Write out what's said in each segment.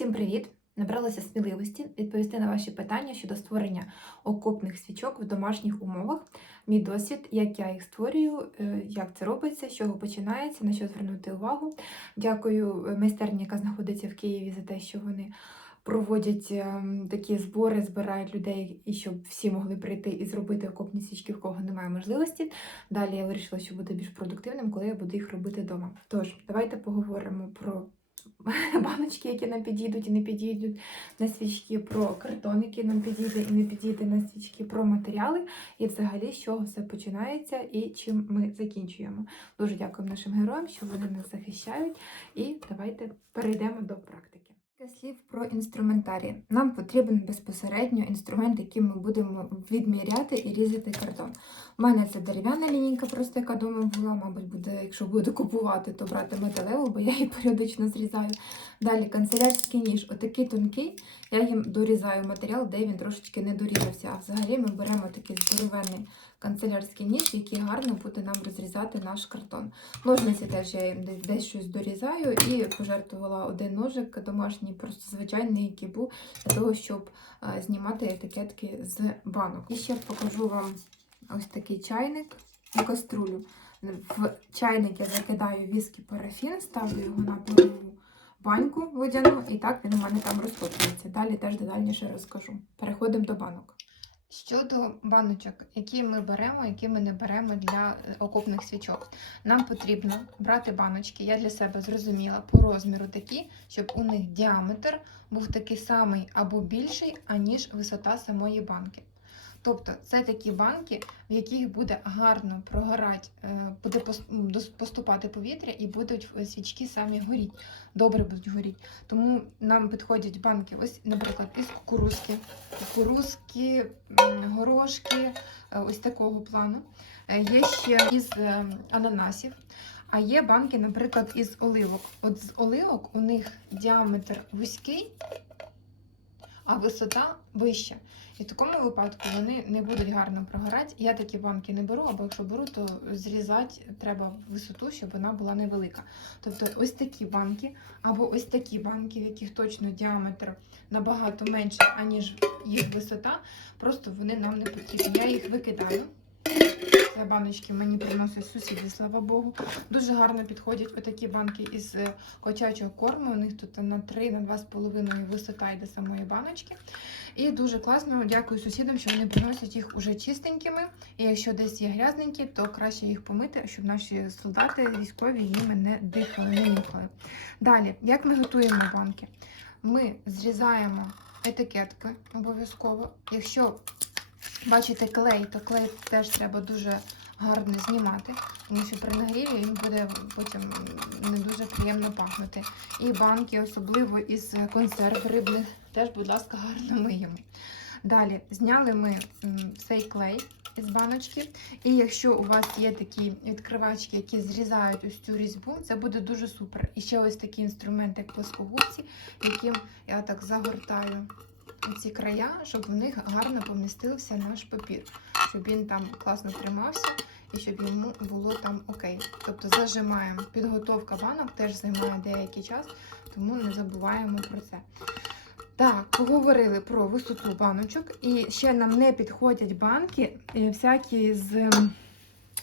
Всім привіт! Набралася сміливості відповісти на ваші питання щодо створення окопних свічок в домашніх умовах. Мій досвід, як я їх створюю, е, як це робиться, з чого починається, на що звернути увагу. Дякую е, майстерні, яка знаходиться в Києві, за те, що вони проводять ем, такі збори, збирають людей, і щоб всі могли прийти і зробити окопні свічки, в кого немає можливості. Далі я вирішила, що буде більш продуктивним, коли я буду їх робити вдома. Тож, давайте поговоримо про баночки, які нам підійдуть і не підійдуть на свічки, про картон, який нам підійде і не підійде на свічки, про матеріали і взагалі з чого все починається і чим ми закінчуємо. Дуже дякуємо нашим героям, що вони нас захищають. І давайте перейдемо до практики. Кілька слів про інструментарій. Нам потрібен безпосередньо інструмент, яким ми будемо відміряти і різати картон. У мене це дерев'яна лінійка, просто яка вдома була, мабуть, буде, якщо буду купувати, то брати металеву, бо я її періодично зрізаю. Далі канцелярський ніж, отакий тонкий. Я їм дорізаю матеріал, де він трошечки не дорізався. А взагалі ми беремо такий здоровенний канцелярський ніж, який гарно буде нам розрізати наш картон. Ножниці теж я їм десь щось дорізаю і пожертвувала один ножик домашній, просто звичайний, був, для того, щоб знімати етикетки з банок. І ще покажу вам ось такий чайник і каструлю. В чайник я закидаю віскі парафін, ставлю його на паливу баньку водяну, і так він у мене там розтоплюється. Далі теж детальніше розкажу. Переходимо до банок. Щодо баночок, які ми беремо, які ми не беремо для е, окопних свічок, нам потрібно брати баночки. Я для себе зрозуміла по розміру такі, щоб у них діаметр був такий самий або більший, аніж висота самої банки. Тобто це такі банки, в яких буде гарно прогорати, е, буде поступати повітря і будуть е, свічки самі горіти, добре будуть горіти. Тому нам підходять банки, ось, наприклад, із кукурузки, кукурузки, горошки, е, ось такого плану. Є ще із ананасів. А є банки, наприклад, із оливок. От з оливок у них діаметр вузький, а висота вища. І в такому випадку вони не будуть гарно прогорати. Я такі банки не беру, або якщо беру, то зрізати треба висоту, щоб вона була невелика. Тобто ось такі банки, або ось такі банки, в яких точно діаметр набагато менший, аніж їх висота, просто вони нам не потрібні. Я їх викидаю. Це баночки мені приносять сусіди, слава Богу. Дуже гарно підходять отакі банки із е, котячого корму. У них тут на 3 на 2,5 висота йде самої баночки. І дуже класно, дякую сусідам, що вони приносять їх уже чистенькими. І якщо десь є грязненькі, то краще їх помити, щоб наші солдати військові ними не дихали, не нюхали. Далі, як ми готуємо банки? Ми зрізаємо етикетки обов'язково. Якщо бачите клей, то клей теж треба дуже гарно знімати, тому що при нагріві він буде потім не дуже приємно пахнути. І банки, особливо із консерв рибних, теж, будь ласка, гарно миємо. Далі зняли ми цей клей із баночки. І якщо у вас є такі відкривачки, які зрізають ось цю різьбу, це буде дуже супер. І ще ось такий інструмент, як плоскогубці, яким я так загортаю ці края, щоб в них гарно помістився наш папір, щоб він там класно тримався і щоб йому було там окей. Тобто зажимаємо. Підготовка банок теж займає деякий час, тому не забуваємо про це. Так, поговорили про висоту баночок. І ще нам не підходять банки, е, всякі з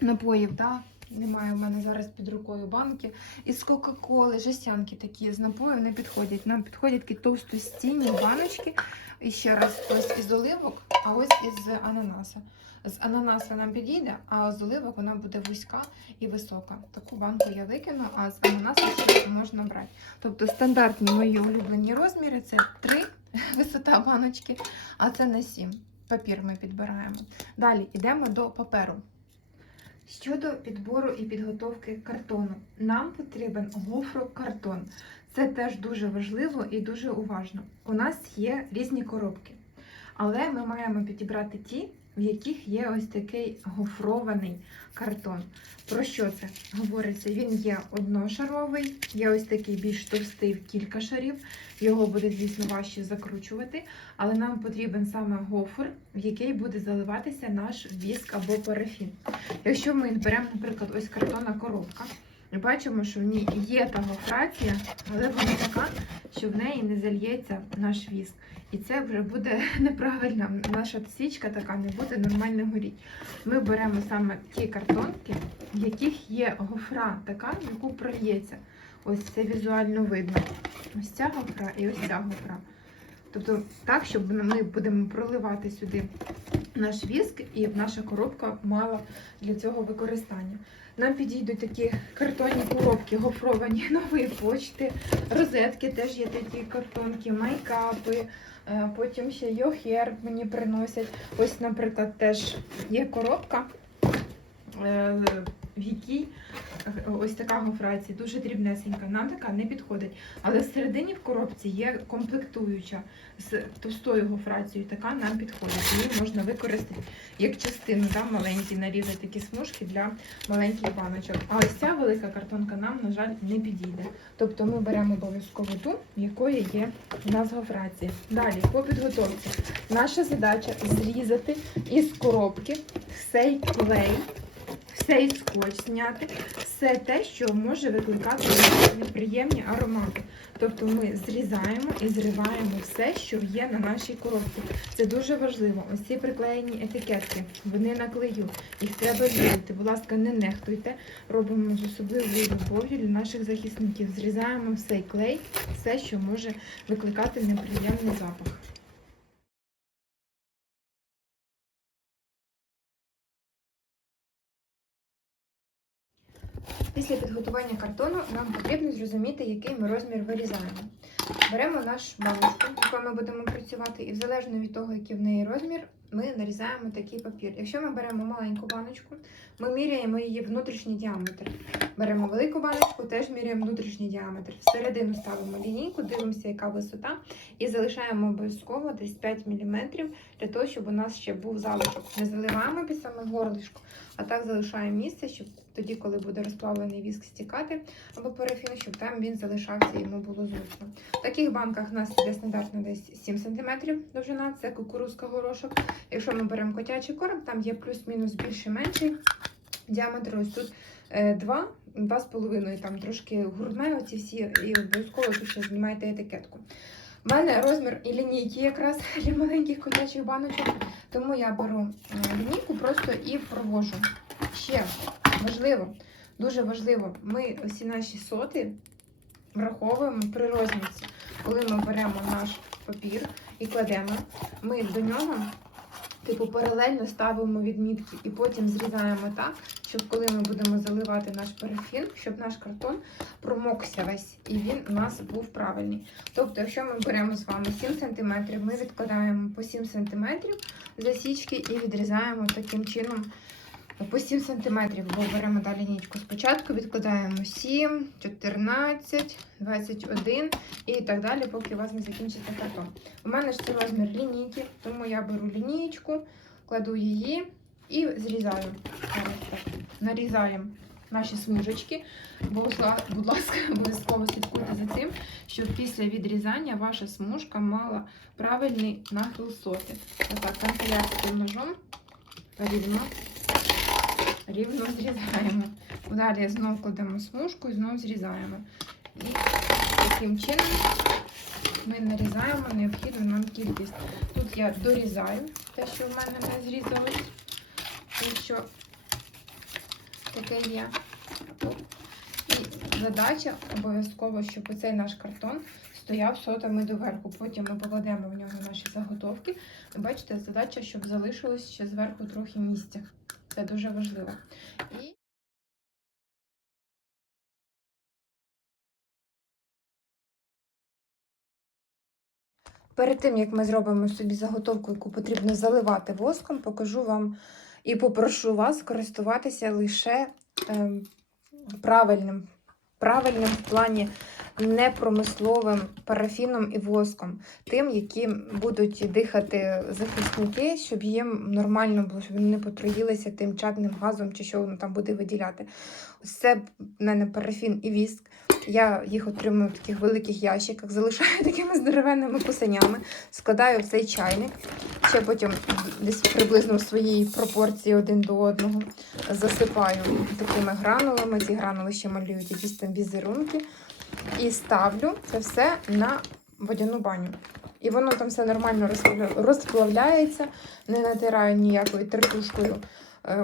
напоїв. Да? Немає у мене зараз під рукою банки. Із Кока-Коли, жестянки такі з напоїв не підходять. Нам підходять такі товстостінні баночки. І ще раз, ось із оливок, а ось із ананаса. З ананаса нам підійде, а з оливок вона буде вузька і висока. Таку банку я викину, а з ананаса ще можна брати. Тобто стандартні мої улюблені розміри це 3 висота баночки, а це на 7. Папір ми підбираємо. Далі йдемо до паперу. Щодо підбору і підготовки картону, нам потрібен гофрокартон. Це теж дуже важливо і дуже уважно. У нас є різні коробки, але ми маємо підібрати ті, в яких є ось такий гофрований картон. Про що це говориться? Він є одношаровий, є ось такий більш товстий в кілька шарів. Його буде, звісно, важче закручувати, але нам потрібен саме гофр, в який буде заливатися наш віск або парафін. Якщо ми беремо, наприклад, ось картонна коробка, І бачимо, що в ній є та гофрація, але вона така, що в неї не зальється наш віск. І це вже буде неправильно. Наша свічка така не буде нормально горіти. Ми беремо саме ті картонки, в яких є гофра така, в яку прольється. Ось це візуально видно. Ось ця гофра і ось ця гофра. Тобто так, щоб ми будемо проливати сюди наш віск, і наша коробка мала для цього використання. Нам підійдуть такі картонні коробки, гофровані нової почти, розетки теж є такі картонки, майкапи. е, Потім ще йохер мені приносять. Ось, наприклад, теж є коробка, е, в якій е, ось така гофрація, дуже дрібнесенька. Нам така не підходить. Але всередині в коробці є комплектуюча з товстою гофрацією, така нам підходить. Її можна використати як частину, да, маленькі, нарізати такі смужки для маленьких баночок. А ось ця велика картонка нам, на жаль, не підійде. Тобто ми беремо обов'язково ту, в якої є у нас гофрація. Далі, по підготовці. Наша задача зрізати із коробки цей клей, цей скотч зняти, все те, що може викликати неприємні аромати. Тобто ми зрізаємо і зриваємо все, що є на нашій коробці. Це дуже важливо. Ось ці приклеєні етикетки, вони на клею. Їх треба зрізати. Будь ласка, не нехтуйте. Робимо з особливою любов'ю для наших захисників. Зрізаємо цей клей, все, що може викликати неприємний запах. Після підготування картону нам потрібно зрозуміти, який ми розмір вирізаємо. Беремо наш баночку, якою ми будемо працювати, і залежно від того, який в неї розмір, ми нарізаємо такий папір. Якщо ми беремо маленьку баночку, ми міряємо її внутрішній діаметр. Беремо велику баночку, теж міряємо внутрішній діаметр. Всередину ставимо лінійку, дивимося, яка висота, і залишаємо обов'язково десь 5 мм для того, щоб у нас ще був залишок. Не заливаємо під саме горлишко, а так залишаємо місце, щоб тоді, коли буде розплавлений віск стікати або парафін, щоб там він залишався і йому було зручно. В таких банках у нас іде стандартно десь 7 см довжина, це кукурузка горошок. Якщо ми беремо котячий корм, там є плюс-мінус більший менший діаметр. Ось тут 2, 2,5, там трошки гурме, оці всі, і обов'язково ще знімаєте етикетку. У мене розмір і лінійки якраз для маленьких котячих баночок, тому я беру е, лінійку просто і провожу. Ще важливо, дуже важливо, ми всі наші соти враховуємо при розмірці. Коли ми беремо наш папір і кладемо, ми до нього типу паралельно ставимо відмітки і потім зрізаємо так, щоб коли ми будемо заливати наш парафін, щоб наш картон промокся весь і він у нас був правильний. Тобто, якщо ми беремо з вами 7 см, ми відкладаємо по 7 см засічки і відрізаємо таким чином по 7 см, бо беремо далі лінійку. Спочатку відкладаємо 7, 14, 21 і так далі, поки у вас не закінчиться картон. У мене ж це розмір лінійки, тому я беру лінієчку, кладу її і зрізаю. Нарізаємо наші смужечки. Ласка, будь ласка, обов'язково слідкуйте за цим, щоб після відрізання ваша смужка мала правильний нахил соти. Отак, канцелярським ножом рівно рівно зрізаємо. Далі знову кладемо смужку і знову зрізаємо. І таким чином ми нарізаємо необхідну нам кількість. Тут я дорізаю те, що в мене не зрізалось, те, що таке є. І задача обов'язково, щоб оцей наш картон стояв сотами доверху. Потім ми покладемо в нього наші заготовки. Бачите, задача, щоб залишилось ще зверху трохи місця. Це дуже важливо. І Перед тим, як ми зробимо собі заготовку, яку потрібно заливати воском, покажу вам і попрошу вас користуватися лише ем, правильним, правильним в плані непромисловим парафіном і воском, тим, яким будуть дихати захисники, щоб їм нормально було, щоб вони не потруїлися тим чадним газом чи що воно там буде виділяти. Це мене парафін і віск. Я їх отримую в таких великих ящиках, залишаю такими здоровенними кусенями, складаю в цей чайник. Ще потім десь приблизно в своїй пропорції один до одного засипаю такими гранулами. Ці гранули ще малюють якісь там візерунки. І ставлю це все на водяну баню. І воно там все нормально розплавляється, не натираю ніякою тертушкою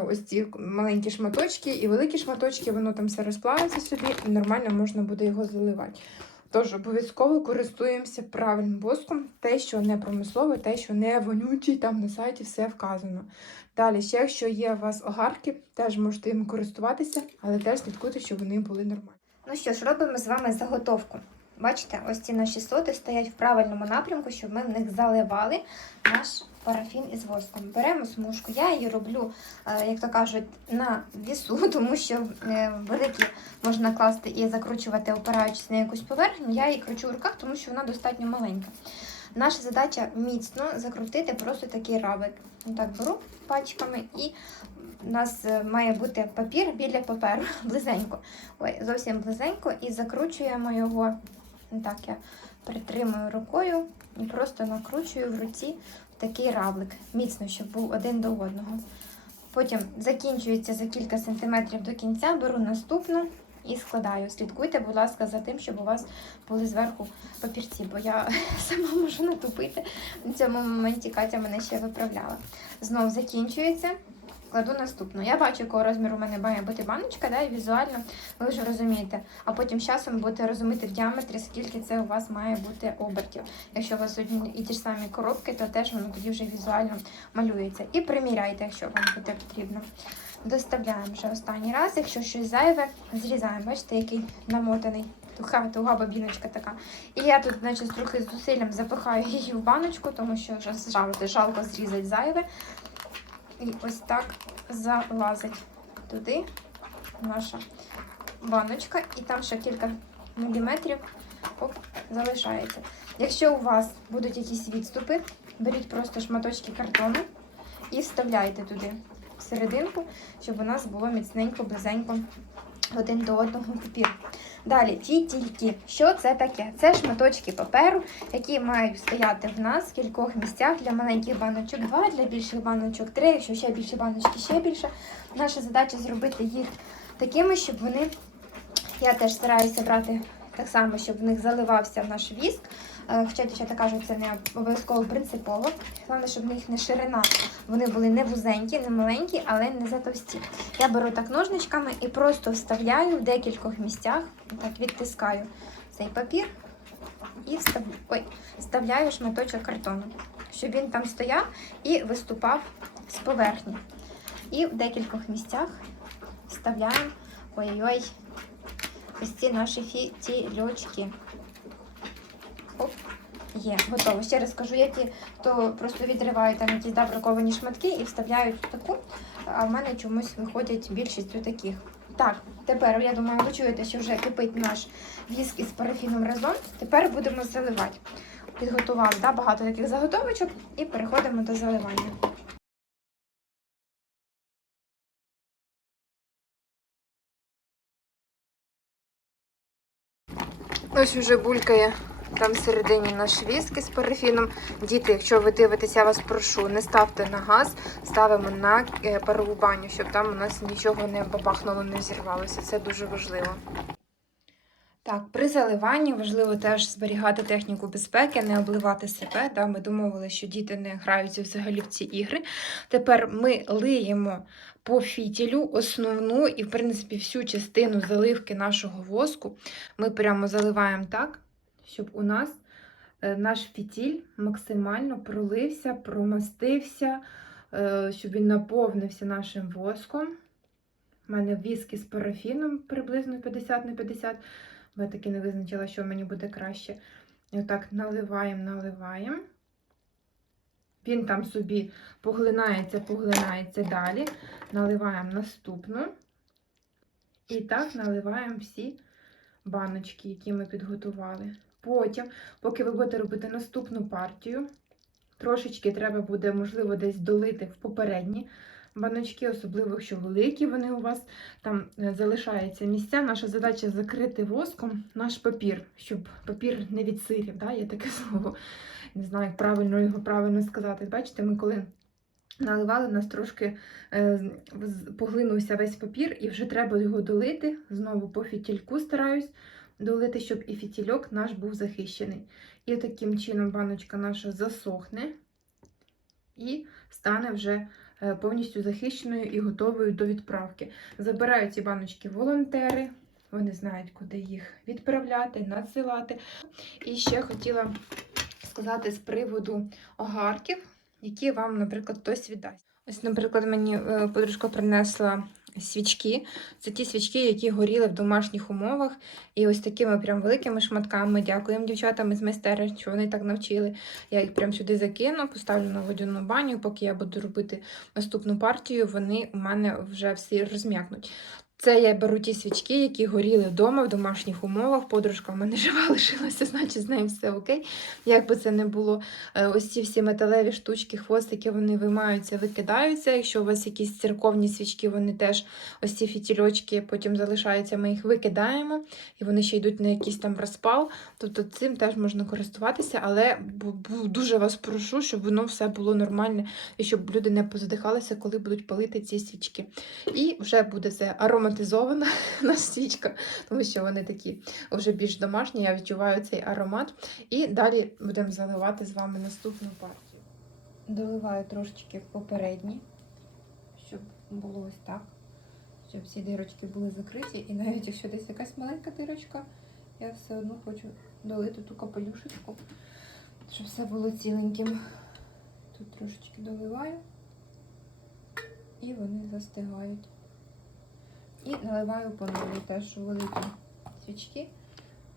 ось ці маленькі шматочки і великі шматочки, воно там все розплавиться собі, і нормально можна буде його заливати. Тож обов'язково користуємося правильним воском, те, що не промислове, те, що не вонючий, там на сайті все вказано. Далі, ще якщо є у вас огарки, теж можете їм користуватися, але теж слідкуйте, щоб вони були нормальні. Ну що ж, робимо з вами заготовку. Бачите, ось ці наші соти стоять в правильному напрямку, щоб ми в них заливали наш парафін із воском. Беремо смужку. Я її роблю, е, як то кажуть, на вісу, тому що е, великі можна класти і закручувати, опираючись на якусь поверхню. Я її кручу в руках, тому що вона достатньо маленька. Наша задача міцно закрутити просто такий равик. Так беру пачками і у нас е, має бути папір біля паперу близенько. Ой, зовсім близенько і закручуємо його. Так, я притримую рукою і просто накручую в руці такий равлик. Міцно, щоб був один до одного. Потім закінчується за кілька сантиметрів до кінця, беру наступну і складаю. Слідкуйте, будь ласка, за тим, щоб у вас були зверху папірці, бо я сама можу натупити. В цьому моменті Катя мене ще виправляла. Знов закінчується. Кладу наступну. Я бачу, якого розміру у мене має бути баночка, да, і візуально ви вже розумієте. А потім з часом будете розуміти в діаметрі, скільки це у вас має бути обертів. Якщо у вас і ті ж самі коробки, то теж воно тоді вже візуально малюється. І приміряйте, якщо вам буде потрібно. Доставляємо вже останній раз. Якщо щось зайве, зрізаємо. Бачите, який намотаний. Туга, туга бабіночка така. І я тут, значить, трохи з зусиллям запихаю її в баночку, тому що вже жалко, жалко зрізати зайве. І ось так залазить туди наша баночка, і там ще кілька міліметрів оп, залишається. Якщо у вас будуть якісь відступи, беріть просто шматочки картону і вставляйте туди в щоб у нас було міцненько, близенько один до одного папір. Далі фітільки. Що це таке? Це шматочки паперу, які мають стояти в нас в кількох місцях для маленьких баночок, два, для більших баночок, три, якщо ще більше баночки, ще більше. Наша задача зробити їх такими, щоб вони. Я теж стараюся брати так само, щоб в них заливався наш віск. Е, Хоча дівчата кажуть, це не обов'язково принципово. Головне, щоб в них не ширина. Вони були не вузенькі, не маленькі, але не затовсті. Я беру так ножничками і просто вставляю в декількох місцях, так відтискаю цей папір і встав... Ой, вставляю шматочок картону, щоб він там стояв і виступав з поверхні. І в декількох місцях вставляємо ой-ой, ось ці наші фітільочки. Є, готово. Ще раз кажу, є ті, хто просто відривають там якісь да, браковані шматки і вставляють таку, а в мене чомусь виходять більшістю таких. Так, тепер я думаю, ви чуєте, що вже кипить наш віск із парафіном разом. Тепер будемо заливати. Підготували да, багато таких заготовочок і переходимо до заливання. Ось уже булькає там всередині наш віск із парафіном. Діти, якщо ви дивитеся, я вас прошу, не ставте на газ, ставимо на е, парову баню, щоб там у нас нічого не бабахнуло, не зірвалося. Це дуже важливо. Так, при заливанні важливо теж зберігати техніку безпеки, не обливати себе. Да? Ми домовилися, що діти не граються взагалі в ці ігри. Тепер ми лиємо по фітілю основну і, в принципі, всю частину заливки нашого воску. Ми прямо заливаємо так, щоб у нас е, наш фітіль максимально пролився, промастився, е, щоб він наповнився нашим воском. У мене віск із парафіном приблизно 50 на 50. бо Я таки не визначила, що мені буде краще. І отак наливаємо, наливаємо. Він там собі поглинається, поглинається далі. Наливаємо наступну. І так наливаємо всі баночки, які ми підготували. Потім, поки ви будете робити наступну партію, трошечки треба буде, можливо, десь долити в попередні баночки, особливо якщо великі вони у вас там е, залишаються місця. Наша задача закрити воском наш папір, щоб папір не відсирів. Да? Є таке слово. Не знаю, як правильно його правильно сказати. Бачите, ми коли наливали, нас трошки е, поглинувся весь папір, і вже треба його долити. Знову по фітільку стараюсь долити, щоб і фітільок наш був захищений. І таким чином баночка наша засохне і стане вже е, повністю захищеною і готовою до відправки. Забирають ці баночки волонтери, вони знають, куди їх відправляти, надсилати. І ще хотіла сказати з приводу огарків, які вам, наприклад, хтось віддасть. Ось, наприклад, мені е, подружка принесла свічки. Це ті свічки, які горіли в домашніх умовах. І ось такими прям великими шматками. Дякуємо дівчатам із майстерень, що вони так навчили. Я їх прям сюди закину, поставлю на водяну баню. Поки я буду робити наступну партію, вони у мене вже всі розм'якнуть. Це я беру ті свічки, які горіли вдома в домашніх умовах. Подружка в мене жива лишилася, значить з нею все окей. Як би це не було, е, ось ці всі металеві штучки, хвостики, вони виймаються, викидаються. Якщо у вас якісь церковні свічки, вони теж ось ці фітільочки потім залишаються, ми їх викидаємо, і вони ще йдуть на якийсь там розпал. Тобто цим теж можна користуватися, але дуже вас прошу, щоб воно все було нормальне і щоб люди не позадихалися, коли будуть палити ці свічки. І вже буде це ароматизована наша тому що вони такі вже більш домашні. Я відчуваю цей аромат. І далі будемо заливати з вами наступну партію. Доливаю трошечки в попередній, щоб було ось так. Щоб всі дирочки були закриті. І навіть якщо десь якась маленька дирочка, я все одно хочу долити ту капелюшечку, щоб все було ціленьким. Тут трошечки доливаю, і вони застигають. І наливаю по новій теж великі свічки.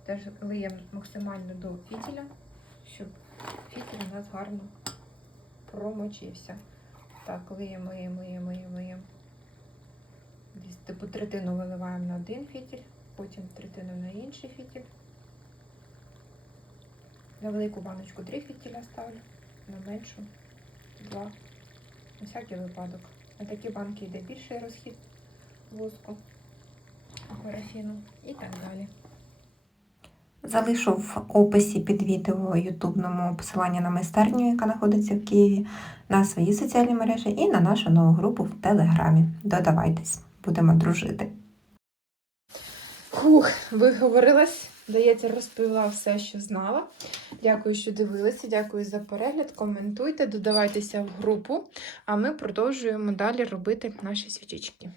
Теж лиємо максимально до фітіля, щоб фітіль у нас гарно промочився. Так, лиємо, лиємо, лиємо, лиємо, лиємо. Десь типу третину виливаємо на один фітіль, потім третину на інший фітіль. На велику баночку три фітіля ставлю, на меншу два. На всякий випадок. На такі банки йде більший розхід воску, парафіну і так далі. Залишу в описі під відео ютубному посилання на майстерню, яка знаходиться в Києві, на свої соціальні мережі і на нашу нову групу в Телеграмі. Додавайтесь, будемо дружити. Фух, виговорилась. Здається, розповіла все, що знала. Дякую, що дивилися. Дякую за перегляд. Коментуйте, додавайтеся в групу, а ми продовжуємо далі робити наші свічечки.